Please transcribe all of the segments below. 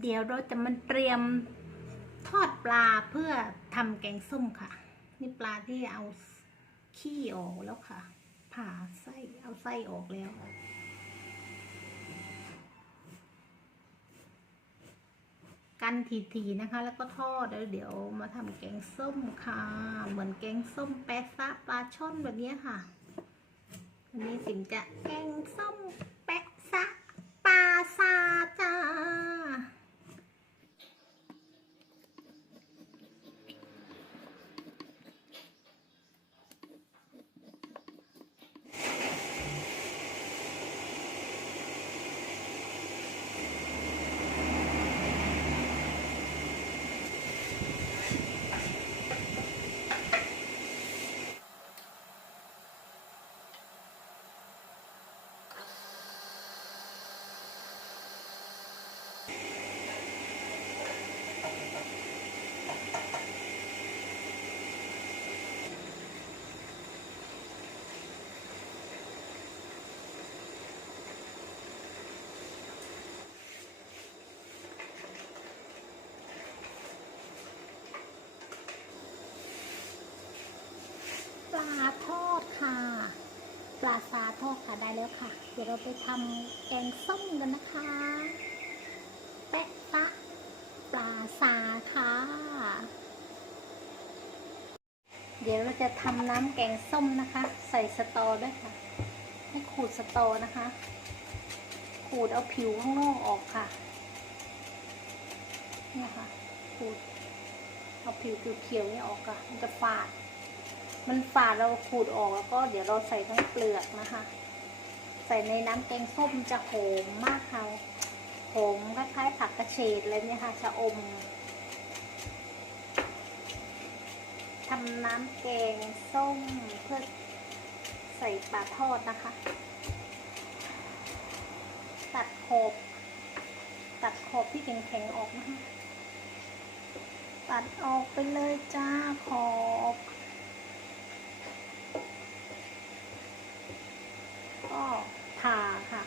เดี๋ยวเราจะมันเตรียมทอดปลาเพื่อทำแกงส้มค่ะ นี่ปลาที่เอาขี้ออกแล้วค่ะ ผ่าไส้เอาไส้ออกแล้ว กันทีๆนะคะ แล้วก็ทอดแล้วเดี๋ยวมาทำแกงส้มค่ะ เหมือนแกงส้มแปะซะปลาช่อนแบบนี้ค่ะวันนี้สิมจะแกงส้มแปะซะปลาซาจ้า ปลาทอดค่ะ ปลาซาทอดค่ะได้แล้วค่ะ เดี๋ยวเราไปทำแกงส้มกันนะคะ แปะปะปลาซาค่ะ เดี๋ยวเราจะทำน้ำแกงส้มนะคะ ใส่สตอด้วยค่ะ ให้ขูดสตอนะคะ ขูดเอาผิวข้างนอกออกค่ะเนี่ยค่ะขูดเอาผิวเขียวๆนี่ออกค่ะ มันจะฝาด มันฝาดเราขูดออกแล้วก็เดี๋ยวเราใส่ทั้งเปลือกนะคะ ใส่ในน้ำแกงส้มจะโหมมากค่ะโหมคล้ายๆผักกระเฉดเลยเนี่ยค่ะชะอมทำน้ำแกงส้มเพื่อใส่ปลาทอดนะคะ ตัดขอบตัดขอบที่แข็งๆออกนะคะ ตัดออกไปเลยจ้าขอบ ก็ผ่าค่ะ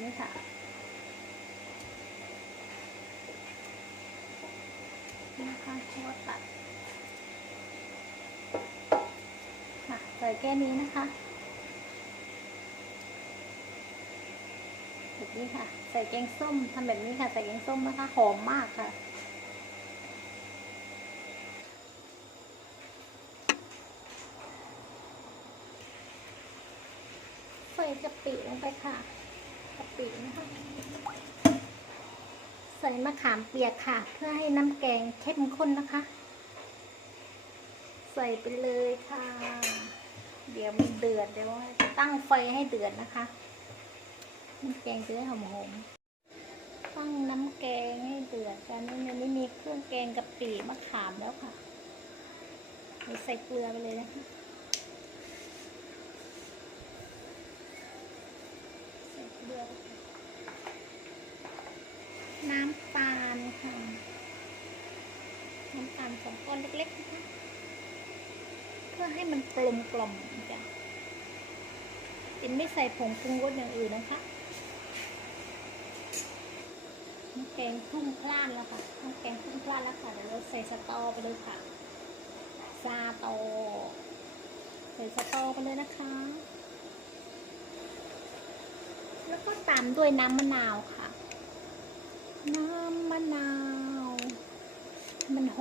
นี่ ค่ะนี่ค่ะทั่วตัดค่ะใส่แค่นี้นะคะแบบนี้ค่ะ ใส่แกงส้มทำแบบนี้ค่ะ ใส่แกงส้มนะคะ หอมมากค่ะใส่กะปิลงไปค่ะะปินะคะใส่มะขามเปียกค่ะ เพื่อให้น้ำแกงเข้มข้นนะคะ ใส่ไปเลยค่ะ เดี๋ยวมันเดือดเดี๋ยวตั้งไฟให้เดือดนะคะน้ำแกงจะได้หอมๆตั้งน้ำแกงให้เดือดกันนี่ในนี้มีเครื่องแกงกะปิมะขามแล้วค่ะใส่เกลือไปเลยนะคะ ใส่ เกลือไปค่ะน้ำตาลค่ะน้ำตาลสองก้อนเล็กๆนะคะเพื่อให้มันกลมกล่อมจ้ะจินไม่ใส่ผงปรุงรสอย่างอื่นนะคะน้ำแกงทุ่มพล่านแล้วค่ะน้ำแกงทุ่มพล่านแล้วค่ะเดี๋ยวเราใส่สตอไปเลยค่ะซาโตใส่สตอไปเลยนะคะ แล้วก็ตามด้วยน้ำมะนาวค่ะ น้ำมะนาวมันโห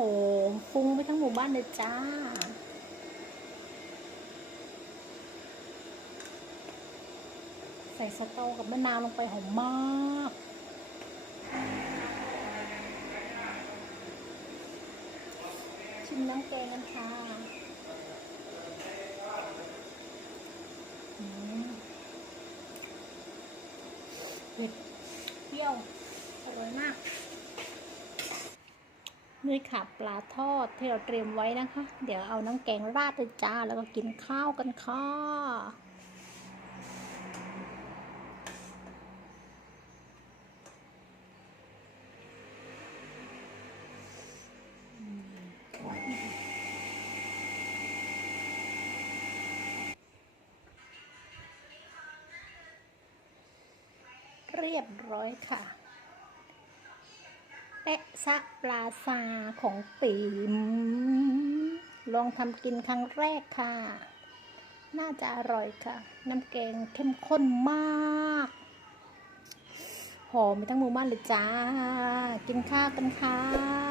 มฟุ้งไปทั้งหมู่บ้านเลยจ้าใส่สตอกับมะนาวลงไปหอมมาก ชิมน้ำแกงกันค่ะอืมเผ็ดเปรี้ยวอร่อยมากนี่ค่ะปลาทอดที่เราเตรียมไว้นะคะ เดี๋ยวเอาน้ำแกงราดเลยจ้า แล้วก็กินข้าวกันค่ะ เรียบร้อยค่ะ แปะซะปลาซาของปิ๋มลองทำกินครั้งแรกค่ะ น่าจะอร่อยค่ะ น้ำแกงเข้มข้นมาก หอมไปทั้งหมู่บ้านเลยจ้า กินข้าวกันค่ะ